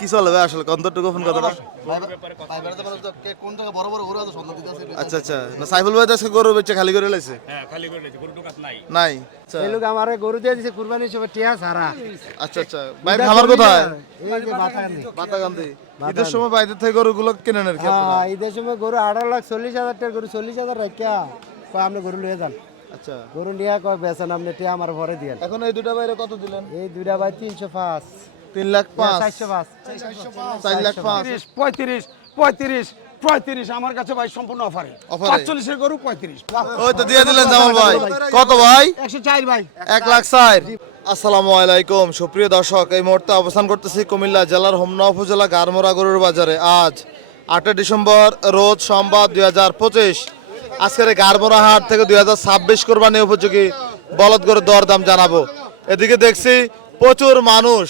কি চলে ভাই আসলে? কন্তরটুকু ফোন কথাটা কোন জায়গা বড় বড় গরু আছে সন্ধ্যা দিতেছে আচ্ছা আচ্ছা। না সাইফুল ভাই আজকে গরু বেচে খালি করে লাইছে? হ্যাঁ খালি করে দিয়েছে গরু দোকান নাই। নাই? আচ্ছা। এই লোক আমার গরু দিয়ে দিছে কুরবানি হিসেবে টিয়া সারা আচ্ছা আচ্ছা। ভাই খামার কোথায়? এই যে বাতাকান্দি বাতাগান্দি। ঈদের সময় বাইরে থেকে গরুগুলো কেনেন আর কি হ্যাঁ ঈদের সময় গরু আঠারো লাখ চল্লিশ হাজার টাকা গরু চল্লিশ হাজার রাখিয়া কয় আপনি গরু লিয়ে যান। আচ্ছা। গরু নিয়ে কয় বেছেন আপনি টিয়া আমার ভরে দিয়েন। এখন এই দুটা বাইরে কত দিলেন? এই দুইটা ভাই তিনশো পাঁচ। তিন লাখ পাঁচ। চারশো চার লাখ পাঁচ। পঁয়ত্রিশ পঁয়ত্রিশ পঁয়ত্রিশ আমার কাছে ভাই সম্পূর্ণ অফারে? পাঁচচল্লিশের গরু পঁয়ত্রিশ। ওই তো দিয়ে দিলেন জামাল ভাই। কত ভাই? একশো চার ভাই। এক লাখ ষাট আসসালামু আলাইকুম সুপ্রিয় দর্শক এই মুহূর্তে অবস্থান করতেছি কুমিল্লা জেলার হোমনা উপজেলা গারমোরা গরুর বাজারে। আজ আটই ডিসেম্বর রোজ সোমবার দুই হাজার পঁচিশ। আজকের গারমোরা হাট থেকে দুই হাজার ছাব্বিশ কোরবানি উপযোগী বলদ গরুর দরদাম জানাব। এদিকে দেখছি প্রচুর মানুষ।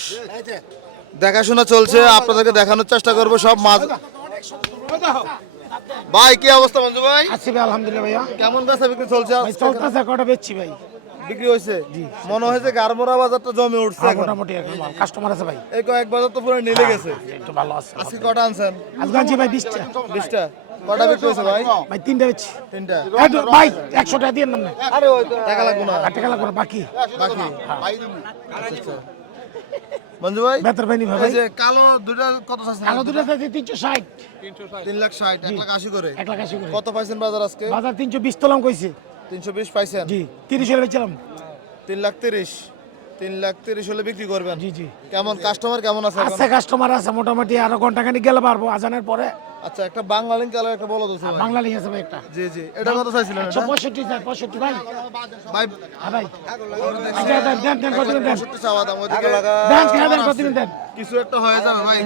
দেখাশোনা চলছে আপনাদেরকে দেখানোর চেষ্টা করব সব মাছ ভাই কি অবস্থা মঞ্জু ভাই? আছি ভাই আলহামদুলিল্লাহ ভাইয়া। কেমন বেচা বিক্রি চলছে ভাই চলতেছে কটা বেচছি ভাই। বিক্রি হয়েছে? মনে হয়েছে গারমোরা বাজারটা জমে উঠছে হ্যাঁ, এখন। মোটামুটি এখন কাস্টমার আছে ভাই। এই কয়েক বাজার তো পুরো নিলে গেছে। একটু ভালো আছে আজকে কটা আনছেন? আজকে আনছি ভাই বিশটা। বিশটা? কটা বিক্রি হয়েছে ভাই? ভাই তিনটা বেচছি। তিনটা। ভাই একশো টাকা দিয়ে নাম আরে টাকা লাগবে না। টাকা লাগবে না, বাকি। বাকি। ভাই বেতর ভাই। এই যে কালো দুটা কত চাচ্ছেন? কালো দুটো আছে তিনশো ষাট। তিন লাখ লাখ করে। লাখ করে। কত পাইছেন বাজার আজকে? বাজার তিনশো বিশ তোলাম কইছে। তিনশো বিশ পাইছেন? জি বেচলাম লাখ তিরিশ। তিন লাখ তিরিশ হলে বিক্রি করবেন। জি জি। কেমন? কাস্টমার কেমন আছে আছে কাস্টমার আছে মোটামুটি আরও ঘণ্টা খানিক গেলে পারব। আজানের পরে আচ্ছা একটা বাংলা লিঙ্ক কালার একটা বলো তো। বাংলা আছে ভাই একটা জি জি এটা কত চাইছিলেন একশো এটা পঁয়ষট্টি স্যার পঁয়ষট্টি ভাই ভাই হ্যাঁ ভাই আচ্ছা, দেন দেন দেন কত দেন পঁয়ষট্টি চাওয়া দাম ওইদিকে দেন দেন কত দেন কিছু একটা হয়ে যাবে ভাই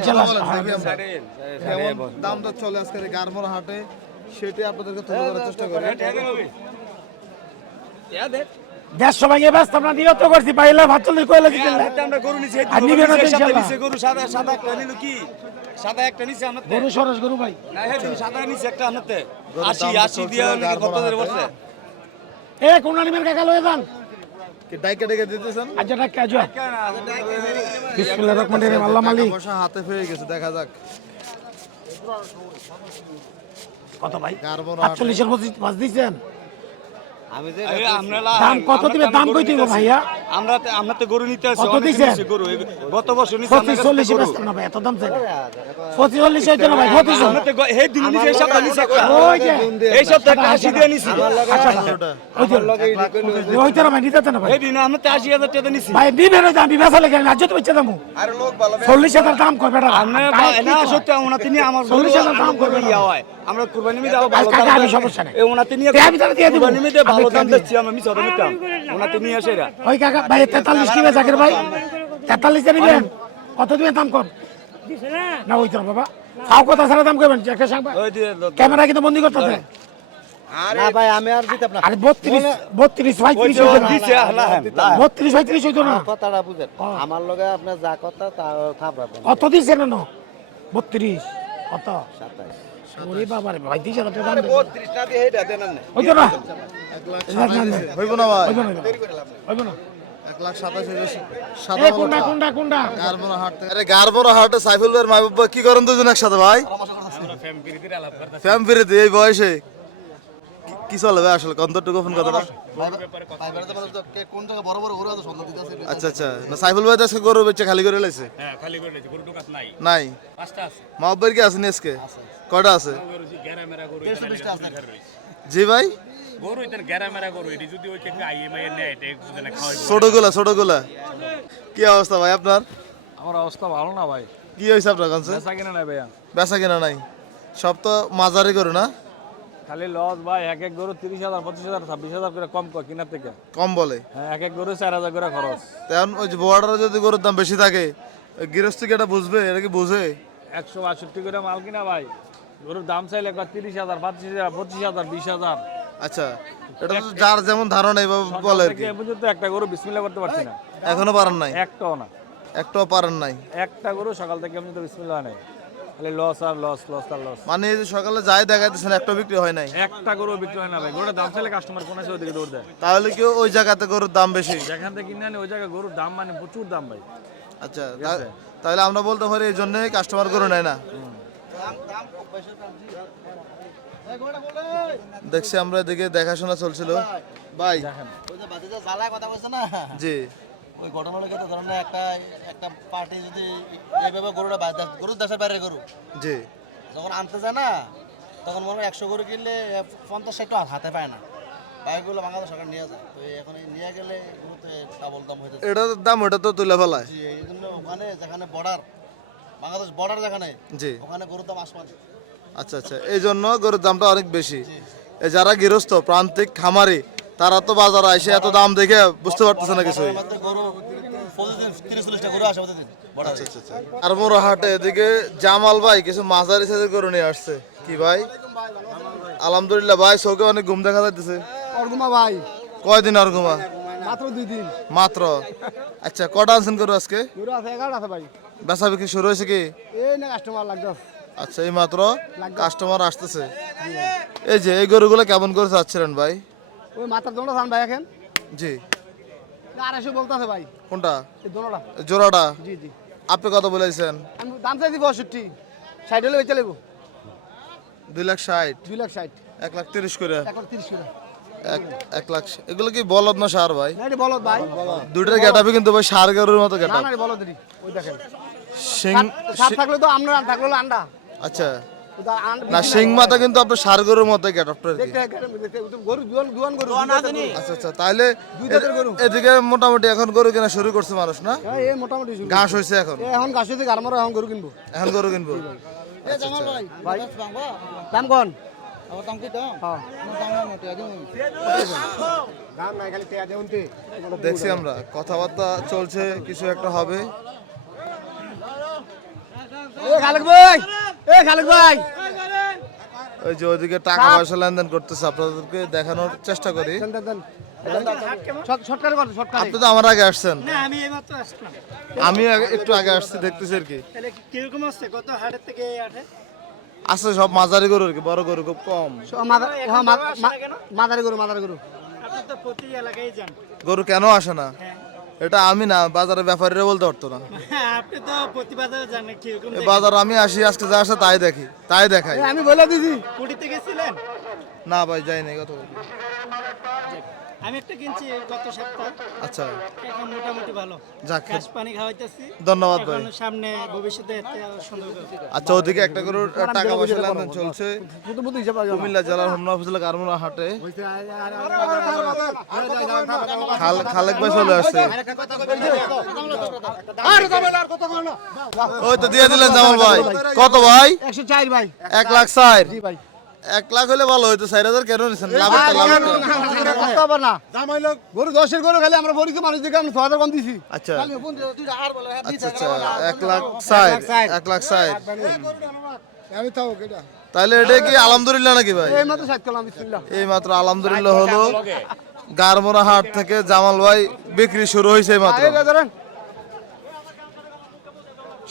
হ্যাঁ। কেমন দাম দর চলে আজকের এই গারমোর হাটে সেটাই আপনাদেরকে তুলে ধরার চেষ্টা করি দেড়শো ভাঙে ব্যস্ত আমরা নিয়ত করছি পাইলে ভাত চল্লিশ কয়লা দিতে আমরা গরু নিছি আর নিবেন না তো ইনশাল্লাহ। নিছে গরু সাদা সাদা একটা নিল কি? সাদা একটা নিছে আমাতে গরু সরস গরু ভাই। না হে সাদা নিছে একটা আমাতে গরুর 80 দাম 80 চলছিল দিয়া নাকি কত ধরে। বসছে এ কোন নিবেন কাকা লয়ে যান। কি ডাইকে ডেকে দিতেছেন? বিসমিল্লাহির রহমানির রহিম আল্লাহ মালিক। পয়সা হাতে পেয়ে গেছে দেখা যাক। কত ভাই? গারমোর ভাত হাটে চল্লিশের মাছ দিচ্ছেন আরে আমরা দাম কত দিবে? দাম কই দিব ভাইয়া? আমরা তো- আমরা তো গরু নিতে আসি অনেক? গরু গত বছর নিছে পঁচিশ চল্লিশ ব্যস্ত না ভাই এত দাম চাই পঁচিশ চল্লিশ হইতো না ভাই পঁচিশ আমরা তো হে দিন নিছে এই সপ্তাহ নিছে ওই যে এই সপ্তাহ একটা 80 দিয়ে নিছি। ওই যে হইতো না ভাই নিতে না ভাই এই দিন আমরা তো 80000 টাকা নিছি। ভাই দিবেন ওই দাম বিবেচনা লেগে আজ তো বেচে দাম। চল্লিশ হাজার দাম কই বেটা? আমরা না সত্যি ওনাতে নিয়ে আমার চল্লিশ হাজার দাম করবে ইয়া হয়। আমরা কুরবানি মিদে আরও ভালো দাম আমি সমস্যা নাই। এই ওনাতে নিয়ে তে আমি তাহলে দিয়ে দিব। কুরবানি মিদে ভালো দাম দিচ্ছি আমরা মিছ কথা নিতাম ওনাতে নিয়ে আসে ওই কাকা ভাই তেতাল্লিশ কিবে জাকির ভাই? তেতাল্লিশ নিবেন কত দিবেন দাম কর না ওই তো বাবা। ফাও কথা ছাড়া দাম করবেন একটা সাংবা ওই দিয়ে ক্যামেরা কিন্তু বন্দি করতেছে। না ভাই আমি আর দিতে আপনার আরে বত্রিশ বত্রিশ পঁয়ত্রিশ ওই হইতো না। না। কথাটা বুঝেন। আমার লগে আপনার যা কথা তা থাপড়াবেন। কত দিছে না বত্রিশ। কত? ওরে বাবা রে ভাই দিছে কত দাম হইতো না? এক লাখ সাতাশ দিছে। হইব না ভাই। হইতো না হইতো না। এক লাখ সাতাশ হইলে কোনটা কোনটা কোনটা? গারমোরা হাট আরে গারমোরা হাটে সাইফুল ভাইয়ের মা বাবা কি করেন দুজন একসাথে ভাই? ফ্যাম ফিরেতে এই বয়সে কি- চলে ভাই আসলে ফোন কথাটা আচ্ছা আচ্ছা না সাইফুল ভাই আজকে গরু বেচে খালি করে লাইছে নাই আছে কি আছে আজকে কয়টা আছে জি মেরা গরু ভাই গরু মেরা গরু এটি যদি ওই থেকে আইএমআই এর নেয় এটা একটু যেন খাওয়াই ছোটগুলা ছোটগুলা। কি অবস্থা ভাই আপনার? আমার অবস্থা ভালো না ভাই। কি হয়েছে আপনার কাছে? বেচা কিনা নাই ভাইয়া। বেচা কিনা নাই। সব তো মাঝারি করো না? খালি লস ভাই এক এক গরু তিরিশ হাজার পঁচিশ হাজার ছাব্বিশ হাজার করে কম কয় কিনার থেকে। কম বলে। হ্যাঁ এক এক গরু চার হাজার করে খরচ। তেমন ওই যে বোয়াটার যদি গরুর দাম বেশি থাকে ওই গৃহস্থী এটা বুঝবে? এটা কি বুঝে? একশো বাষট্টি করে মাল কিনা ভাই। গরুর দাম চাইলে কয় তিরিশ হাজার পঁচিশ হাজার পঁচিশ হাজার বিশ হাজার। আচ্ছা এটা তো যার যেমন ধারণা এইভাবে বলে আর কি। পর্যন্ত একটা গরু বিসমিল্লা করতে পারছি না। এখনও পারেন নাই? একটাও না। একটাও পারেন নাই? একটা গরু সকাল থেকে এমনি তো বিসমিল্লা নেই। খালি লস আর লস লস আর লস মানে এই যে সকালে যাই দেখাইতেছেন একটা বিক্রি হয় নাই? একটা গরু বিক্রি হয় না ভাই। গরুর দাম চাইলে কাস্টমার কোন আছে ওদিকে দৌড় দেয়। তাহলে কি ওই জায়গাতে গরুর দাম বেশি? যেখান থেকে কিনে আনি ওই জায়গায় গরুর দাম মানে প্রচুর দাম ভাই। আচ্ছা তাহলে আমরা বলতে পারি এই জন্যই কাস্টমার গরু নেয় না। দেখছি আমরা এদিকে দেখাশোনা চলছিল। ভাই। কথা বলছে না? জি। ওই ধরেন একটা একটা পার্টি যদি এইভাবে গরুটা বাইরে দেশ- গরু দেশের বাইরে গরু। জি। যখন আনতে যায় না তখন মনে হয় একশো গরু কিনলে পঞ্চাশ ষাট হাতে পায় না। বাইকগুলো বাংলাদেশ সরকার নিয়ে যায়। তো এখন নিয়ে গেলে গরুতে ডাবল দাম হইতে এটার দাম ওটা তো তুলে ফেলায়। এই জন্য ওখানে যেখানে বর্ডার বাংলাদেশ বর্ডার যেখানে জি। ওখানে গরুর দাম আসমান। আচ্ছা আচ্ছা। এই জন্য গরুর দামটা অনেক বেশি। যারা গৃহস্থ প্রান্তিক খামারি তারা তো বাজারে এসে এত দাম দেখে বুঝতে পারতেছে না গরু আসে প্রতিদিন। বর্ডার আর মোরা হাটে এদিকে জামাল ভাই কিছু মাঝারি সাইজের গরু নিয়ে আসছে। কি ভাই? আলহামদুলিল্লাহ ভাই চোখে অনেক ঘুম দেখা যাইতেছে। অর্গুমা ভাই। কয়দিন আর ঘুমা মাত্র দুই দিন। মাত্র? আচ্ছা কটা আনছেন গরু আজকে? গরু আছে এগারো আছে ভাই। বেচা বিক্রি শুরু হয়েছে কি? এই না কাস্টমার লাগবে। আচ্ছা এই মাত্র কাস্টমার আসতেছে। এই যে এই গরুগুলো কেমন করে চাচ্ছিলেন ভাই? ওই মাথার দোনোটা ভাই এখন? জি। আড়াইশো বলতেছে ভাই। কোনটা? দোনোটা। জোড়াটা? জি জি। আপনি কত বলেছেন? আমি দাম চাইছি পঁয়ষট্টি ষাট হলে বেঁচে দুই লাখ ষাট। দুই লাখ ষাট। এক লাখ তিরিশ করে। এক লাখ তিরিশ করে। এক এক লাখ এগুলো কি বলদ না সার ভাই? ভাই। দুইটার গেটাপে কিন্তু ভাই সার গরুর মতো গেটাপ না ওই দেখেন। সিং থাকলে তো আমরা থাকলে আন্ডা। আচ্ছা। না সিং মাথা কিন্তু আপনার সারগরের মতো আচ্ছা আচ্ছা তাহলে এদিকে মোটামুটি এখন গরু কেনা শুরু করছে মানুষ না? মোটামুটি ঘাস হয়েছে এখন। এখন ঘাস হয়েছে গারমারও এখন গরু কিনবো। এখন গরু কিনবো। আচ্ছা, আচ্ছা। দাম কন? দেখছি আমরা কথাবার্তা চলছে কিছু একটা হবে। ভাই! এ খালেক ভাই। ওই যে ওইদিকে টাকা পয়সা লেনদেন করতেছে আপনাদেরকে দেখানোর চেষ্টা করি। আপনি তো আমার আগে আসছেন। আমি এইমাত্র আসলাম। আমি আগে- একটু আগে আসছি দেখতেছি আর কি। কীরকম আসছে কত হাটের থেকে আছে সব মাঝারি গরু আর কি বড় গরু খুব কম। মাদার হ্যাঁ মাদারি গরু মাদারি গরু। আপনি তো প্রতি এলাকায় যান। গরু কেন আসে না? এটা আমি না বাজারের ব্যাপারীরা বলতে পারতো না। আপনি তো প্রতি বাজারে যান বাজার আমি আসি আজকে যা আসে তাই দেখি তাই দেখাই। আমি বলে দিদি কুটিতে গেছিলেন? না ভাই যাই নাই কত বলি। আমি একটা কিনছি গত সপ্তাহ। আচ্ছা। এখন মোটামুটি ভালো। যাক ঘাস পানি খাওয়াইতেছি। ধন্যবাদ ভাই। সামনে ভবিষ্যতে সুন্দর আচ্ছা ওদিকে একটা গরুর টাকা পয়সা লেনদেন চলছে। কুমিল্লা জেলার হোমনা উপজেলা কারমুনা হাটে। খাল- খালেক ভাই চলে আসছে। ওই তো দিয়ে দিলেন জামাল ভাই। কত ভাই? একশো চার ভাই। এক লাখ চার। জি ভাই। এক লাখ হলে ভালো হইতো চার হাজার কেন নিছেন? না গরু দশের গরু খালি আমরা পরিচিত মানুষ দেখে আমি ছ হাজার কম দিছি। আচ্ছা। আচ্ছা আচ্ছা এক লাখ ষাট এক লাখ ষাট। আমি তাও কেটা তাহলে এটা কি আলহামদুলিল্লাহ নাকি ভাই? এই মাত্র ষাট করলাম বিসমিল্লাহ। এই মাত্র আলহামদুলিল্লাহ হলো। গারমোরা হাট থেকে জামাল ভাই বিক্রি শুরু হয়েছে এই মাত্র।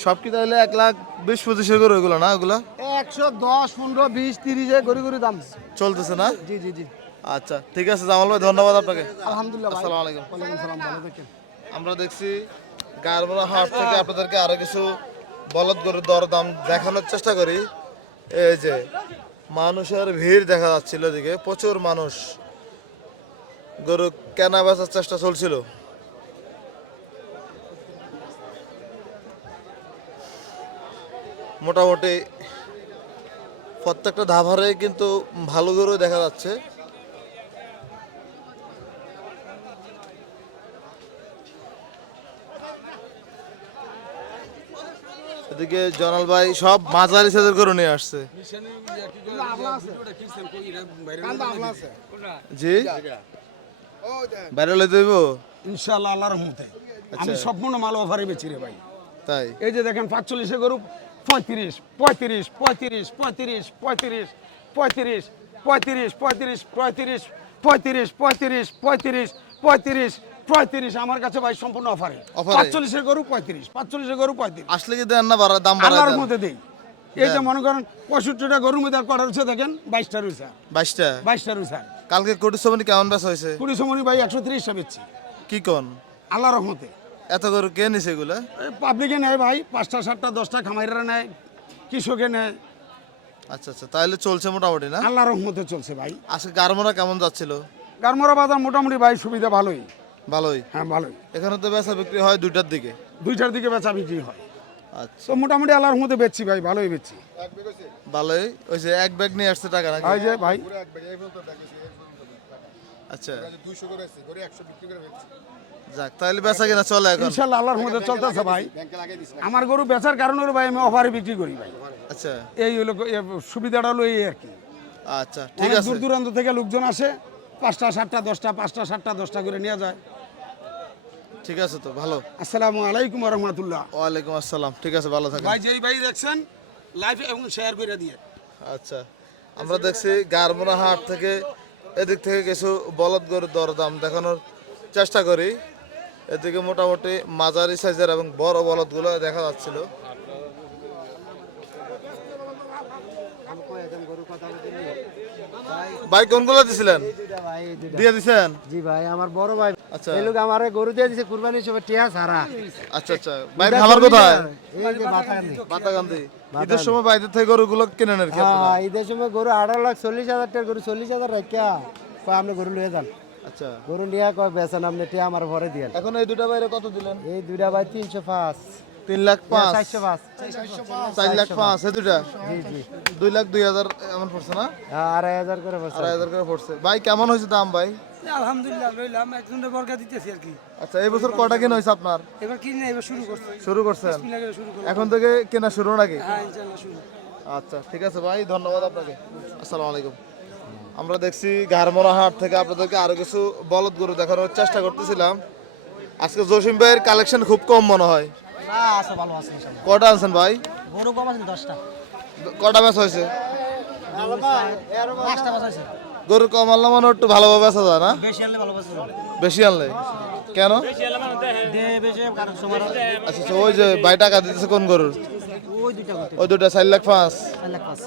সব কি তাহলে এক লাখ বিশ পঁচিশের করে ওইগুলো না ওগুলো? একশো দশ পনেরো বিশ তিরিশ গরু গরু দাম। চলতেছে না? জি জি জি। আচ্ছা ঠিক আছে জামাল ভাই ধন্যবাদ আপনাকে। আলহামদুলিল্লাহ আসসালামু আলাইকুম। ওয়ালাইকুম সালাম ভালো থাকেন। আমরা দেখছি গারমোরা হাট থেকে আপনাদেরকে আরও কিছু বলদ গরুর দরদাম দেখানোর চেষ্টা করি। এই যে মানুষের ভিড় দেখা যাচ্ছিল এদিকে প্রচুর মানুষ গরু কেনা বেচার চেষ্টা চলছিল। মোটামুটি প্রত্যেকটা ধাভারে কিন্তু ভালো গরু দেখা যাচ্ছে। এদিকে জনাল ভাই সব মাঝারি সাইজের করে নিয়ে আসছে। জি। বাইরে দেবো ইনশাআল্লাহ আল্লাহর রহমতে। আমি সম্পূর্ণ মাল অফারে বেচি রে ভাই। তাই? এই যে দেখেন পাঁচচল্লিশে গরু পঁয়ত্রিশ পঁয়ত্রিশ পঁয়ত্রিশ পঁয়ত্রিশ পঁয়ত্রিশ পঁয়ত্রিশ পঁয়ত্রিশ পঁয়ত্রিশ পঁয়ত্রিশ পঁয়ত্রিশ পঁয়ত্রিশ পঁয়ত্রিশ পঁয়ত্রিশ পঁয়ত্রিশ আমার কাছে ভাই সম্পূর্ণ অফারে? পাঁচচল্লিশের গরু পঁয়ত্রিশ পাঁচচল্লিশের গরু পঁয়ত্রিশ আসলে কি দেন না বাড়া দাম আল্লাহর মধ্যে দেই এই যে মনে করেন পঁয়ষট্টিটা গরুর মধ্যে কটা রয়েছে দেখেন বাইশটা রয়েছে বাইশটা বাইশটা রয়েছে কালকে কোটি সময় কেমন বেচা হয়েছে কুড়ি সময় ভাই একশো ত্রিশটা বেচছি কি কোন আল্লাহ রহমতে এত গরু কে নিছে এগুলো? পাবলিকে নেয় ভাই পাঁচটা সাতটা দশটা খামাইরা নেয় কৃষকে নেয়। আচ্ছা আচ্ছা তাহলে চলছে মোটামুটি না? আল্লাহ রহমতে চলছে ভাই। আজকে গারমোরা কেমন যাচ্ছিল? গারমোরা বাজার মোটামুটি ভাই সুবিধা ভালোই। ভালোই? হ্যাঁ ভালোই। এখানে তো বেচা বিক্রি হয় দুইটার দিকে। দুইটার দিকে বেচা বিক্রি হয়। আচ্ছা। তো মোটামুটি আল্লাহর মধ্যে বেচছি ভাই ভালোই বেচছি। ভালোই? ওই যে এক ব্যাগ নিয়ে আসছে টাকা নাকি? এই যে ভাই। আচ্ছা। যাক তাহলে বেচা কিনা চলে এখন। ইনশাল্লাহ আল্লাহর মধ্যে চলতেছে ভাই। আমার গরু বেচার কারণে ভাই আমি অফারে বিক্রি করি ভাই। আচ্ছা। এই হলো সুবিধাটা হলো এই আর কি। আচ্ছা ঠিক আছে। দূর দূরান্ত থেকে লোকজন আসে পাঁচটা সাতটা দশটা পাঁচটা সাতটা দশটা করে নিয়ে যায়। ঠিক আছে তো ভালো। আসসালামু আলাইকুম রহমতুল্লাহ। ওয়ালাইকুম আসসালাম ঠিক আছে ভালো থাকেন। ভাই যেই ভাই দেখছেন লাইভ এবং শেয়ার করে দিয়ে। আচ্ছা আমরা দেখছি গারমোনা হাট থেকে এদিক থেকে কিছু বলদ গরুর দরদাম দেখানোর চেষ্টা করি। এদিকে মোটামুটি মাঝারি সাইজের এবং বড় বলদগুলো দেখা যাচ্ছিল। ভাই কোনগুলো দিছিলেন? দিয়ে দিছেন? জি ভাই আমার বড় ভাই। আচ্ছা। এই লোক আমার গরু দিয়ে দিছে কুরবানি হিসেবে টিয়া সারা আচ্ছা আচ্ছা। ভাই খাবার কোথায়? এই যে বাতাকান্দি বাতাগান্ধি ঈদের সময় বাইরে থেকে গরুগুলো কিনেন আর কি? হ্যাঁ ঈদের সময় গরু আঠারো লাখ চল্লিশ হাজার টাকা গরু চল্লিশ হাজার রাখিয়া কয় আপনি গরু লিয়ে যান। আচ্ছা। গরু নিয়ে কয় বেচেন? আপনি টিয়া আমার ঘরে দিয়ে এখন এই দুটা বাইরে কত দিলেন? এই দুইটা ভাই তিনশো পাঁচ। তিন লাখ পাঁচ। চারশো পাঁচ। চার লাখ পাঁচ এই দুটা জি জি। দুই লাখ দুই হাজার এমন পড়ছে না? হ্যাঁ, আড়াই হাজার করে বসে আড়াই হাজার করে পড়ছে। ভাই কেমন হয়েছে দাম ভাই? আলহামদুলিল্লাহ লইলাম একজন বর্গা দিতেছি আর কি। আচ্ছা এই বছর কটা কেনা হয়েছে আপনার? এবার কিনে এবার শুরু করছি। শুরু করছেন? লাগে শুরু করছি এখন থেকে কেনা শুরু নাকি? হ্যাঁ ইনশাআল্লাহ শুরু। আচ্ছা ঠিক আছে ভাই ধন্যবাদ আপনাকে। আসসালামু আলাইকুম। আমরা দেখছি ঘাড়মরা হাট থেকে আপনাদেরকে আরও কিছু বলদ গরু দেখানোর চেষ্টা করতেছিলাম। আজকে জসিম ভাইয়ের কালেকশন খুব কম মনে হয়। না আছে ভালো আছে ইনশাআল্লাহ। কটা আনছেন ভাই? গরু কম আছে দশটা। কটা ব্যাস হয়েছে? গরু কম আনলে মানে একটু ভালোভাবে বেচা যায় না? বেশি আনলে ভালো বাস বেশি আনলে? কেন? দে বেশি কারণ সময় আচ্ছা আচ্ছা ওই যে ভাই টাকা দিতেছে কোন গরুর? ওই দুটা চার লাখ পাঁচ। চার লাখ পাঁচ।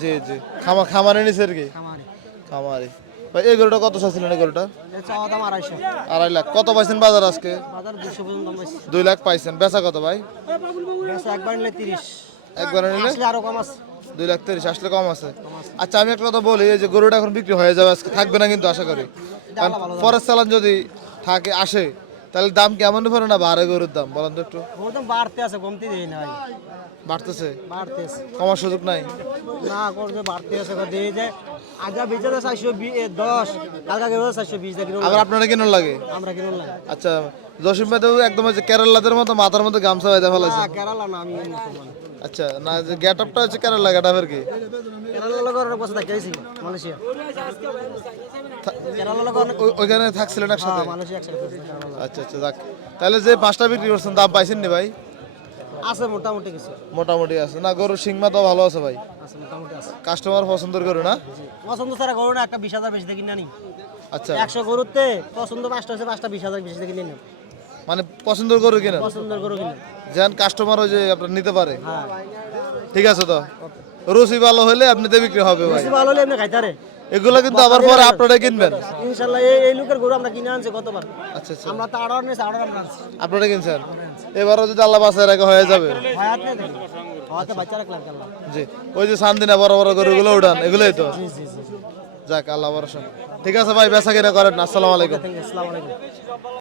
জি জি। খামা খামারে নিছে আর কি? খামারি। ভাই এই গরুটা কত চাচ্ছিলেন এই গরুটা? আড়াই লাখ। কত পাইছেন বাজার আজকে? দুই লাখ পাইছেন। বেচা কত ভাই? একবার নিলে তিরিশ। একবার নিলে? আরও কম আছে। দুই লাখ তিরিশ আসলে কম আছে। আচ্ছা আমি একটা কথা বলি এই যে গরুটা এখন বিক্রি হয়ে যাবে আজকে থাকবে না কিন্তু আশা করি। পরের চালান যদি থাকে আসে তাহলে দাম কেমন পড়ে না বাড়ে গরুর দাম বলেন তো একটু। গরুর দাম বাড়তে আছে কমতে দেই না ভাই। বাড়তেছে? বাড়তেছে কমার সুযোগ নাই? না করবে বাড়তে আছে দিয়ে যায় আজা বেচে দেয় চারশো দশ কালকা গেলে চারশো বিশ আবার আপনারা কেন লাগে? আমরা কেন লাগে। আচ্ছা জসিম ভাই তো একদম যে কেরালাদের মতো মাথার মতো গামছা বাইদা ফেলাইছে। না, কেরালা না আমি মুসলমান। আচ্ছা না যে গেট আপটা হচ্ছে কেরালা গেট আপের কি? কেরালা লোক অনেক বছর থাকে মালয়েশিয়া কেরালা লোক ওইখানে থাকছিলেন একসাথে? হ্যাঁ, মালয়েশিয়া একসাথে। আচ্ছা আচ্ছা যাক। তাহলে যে পাঁচটা বিক্রি করছেন দাম পাইছেন নি ভাই? আছে মোটামুটি কিছু। মোটামুটি আছে। না গরুর সিংমা তো ভালো আছে ভাই। আছে মোটামুটি আছে। কাস্টমার পছন্দ করে না? পছন্দ ছাড়া গরু না একটা বিশ হাজার বেশি দেখি না নি আচ্ছা। একশো গরুতে পছন্দ পাঁচটা হচ্ছে পাঁচটা বিশ হাজার বেশি দেখি নিন মানে পছন্দ গরু কিনা পছন্দের গরু কিনে যেন কাস্টমার ওই যে আপনার নিতে পারে। হ্যাঁ। ঠিক আছে তো? রুচি ভালো হলে আপনিতে বিক্রি হবে ভাই। ভালো হলে এমনি খাইতারে। এগুলো কিন্তু আবার পরে আপনারা কিনবেন। ইনশাল্লাহ এই এই লোকের গরু আমরা কিনে আনছি কতবার আচ্ছা আচ্ছা। আমরা তো আড়ার নিয়েছি আড়ার আমরা আনছি। আপনারা কিনছেন? এবারও যদি আল্লাহ বাসায় রাখা হয়ে যাবে। রাখলাম আল্লাহ জি। ওই যে সান্দিনা বড় বড় গরুগুলো উঠান এগুলোই তো? জি জি জি যাক আল্লাহ ভরসা। ঠিক আছে ভাই বেচা কিনা করেন। আসসালামু আলাইকুম। আসসালামু আলাইকুম।